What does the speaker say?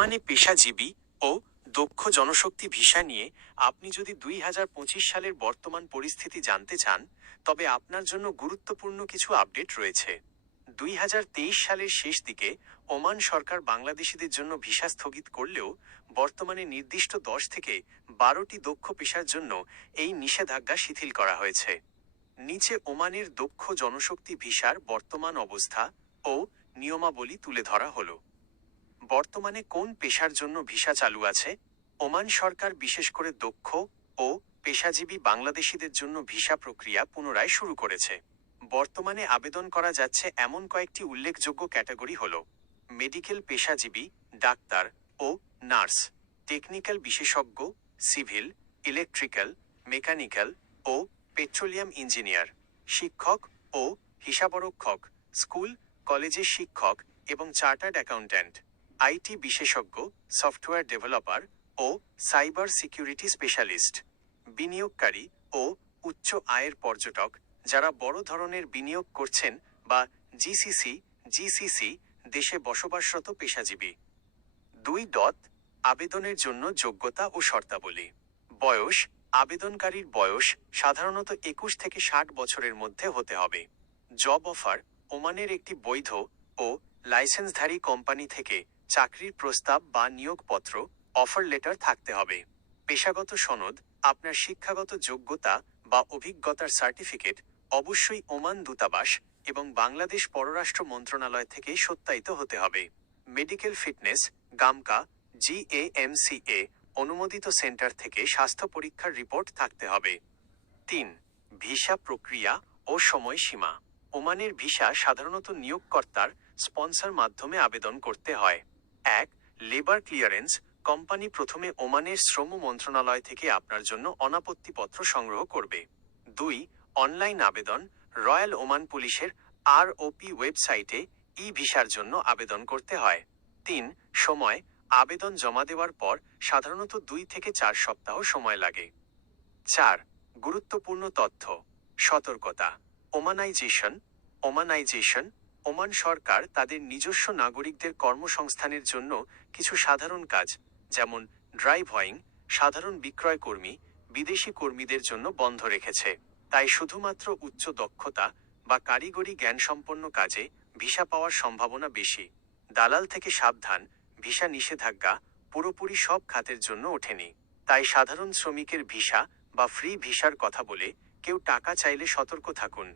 ওমানে পেশাজীবী ও দক্ষ জনশক্তি ভিসা নিয়ে আপনি যদি দুই হাজার পঁচিশ সালের বর্তমান পরিস্থিতি জানতে চান, তবে আপনার জন্য গুরুত্বপূর্ণ কিছু আপডেট রয়েছে। দুই হাজার তেইশ সালের শেষ দিকে ওমান সরকার বাংলাদেশিদের জন্য ভিসা স্থগিত করলেও বর্তমানে নির্দিষ্ট দশ থেকে বারোটি দক্ষ পেশার জন্য এই নিষেধাজ্ঞা শিথিল করা হয়েছে। নিচে ওমানের দক্ষ জনশক্তি ভিসার বর্তমান অবস্থা ও নিয়মাবলী তুলে ধরা হলো। বর্তমানে কোন পেশার জন্য ভিসা চালু আছে? ওমান সরকার বিশেষ করে দক্ষ ও পেশাজীবী বাংলাদেশিদের জন্য ভিসা প্রক্রিয়া পুনরায় শুরু করেছে। বর্তমানে আবেদন করা যাচ্ছে এমন কয়েকটি উল্লেখযোগ্য ক্যাটাগরি হল মেডিকেল পেশাজীবী, ডাক্তার ও নার্স, টেকনিক্যাল বিশেষজ্ঞ, সিভিল, ইলেকট্রিক্যাল, মেকানিক্যাল ও পেট্রোলিয়াম ইঞ্জিনিয়ার, শিক্ষক ও হিসাবরক্ষক, স্কুল, কলেজের শিক্ষক এবং চার্টার্ড অ্যাকাউন্ট্যান্ট। আইটি বিশেষজ্ঞ, সফটওয়্যার ডেভেলপার ও সাইবার সিকিউরিটি স্পেশালিস্ট, বিনিয়োগকারী ও উচ্চ আয়ের পর্যটক যারা বড় ধরনের বিনিয়োগ করছেন বা জিসিসি জিসিসি দেশে বসবাসরত পেশাজীবী। দুই ডট, আবেদনের জন্য যোগ্যতা ও শর্তাবলী। বয়স, আবেদনকারীর বয়স সাধারণত একুশ থেকে ষাট বছরের মধ্যে হতে হবে। জব অফার, ওমানের একটি বৈধ ও লাইসেন্সধারী কোম্পানি থেকে চাকরির প্রস্তাব বা নিয়োগপত্র অফার লেটার থাকতে হবে। পেশাগত সনদ, আপনার শিক্ষাগত যোগ্যতা বা অভিজ্ঞতার সার্টিফিকেট অবশ্যই ওমান দূতাবাস এবং বাংলাদেশ পররাষ্ট্র মন্ত্রণালয় থেকে সত্যায়িত হতে হবে। মেডিকেল ফিটনেস, গামকা জিএএমসিএ অনুমোদিত সেন্টার থেকে স্বাস্থ্য পরীক্ষার রিপোর্ট থাকতে হবে। তিন, ভিসা প্রক্রিয়া ও সময়সীমা। ওমানের ভিসা সাধারণত নিয়োগকর্তার স্পন্সর মাধ্যমে আবেদন করতে হয়। এক লেবার ক্লিয়ারেন্স কোম্পানি প্রথমে ওমানের শ্রম মন্ত্রণালয় থেকে আপনার জন্য অনাপত্তিপত্র সংগ্রহ করবে। দুই অনলাইন আবেদন, রয়্যাল ওমান পুলিশের আরওপি ওয়েবসাইটে ই ভিসার জন্য আবেদন করতে হয়। তিন, সময়, আবেদন জমা দেওয়ার পর সাধারণত দুই থেকে চার সপ্তাহ সময় লাগে। চার, গুরুত্বপূর্ণ তথ্য, সতর্কতা, ওমানাইজেশন ওমানাইজেশন ওমান সরকার তাদের নিজস্ব নাগরিকদের কর্মসংস্থানের জন্য কিছু সাধারণ কাজ, যেমন ড্রাইভ হয়িং, সাধারণ বিক্রয় কর্মী, বিদেশি কর্মীদের জন্য বন্ধ রেখেছে। তাই শুধুমাত্র উচ্চ দক্ষতা বা কারিগরি জ্ঞানসম্পন্ন কাজে ভিসা পাওয়ার সম্ভাবনা বেশি। দালাল থেকে সাবধান, ভিসা নিষেধাজ্ঞা পুরোপুরি সব খাতের জন্য ওঠেনি। তাই সাধারণ শ্রমিকের ভিসা বা ফ্রি ভিসার কথা বলে কেউ টাকা চাইলে সতর্ক থাকুন।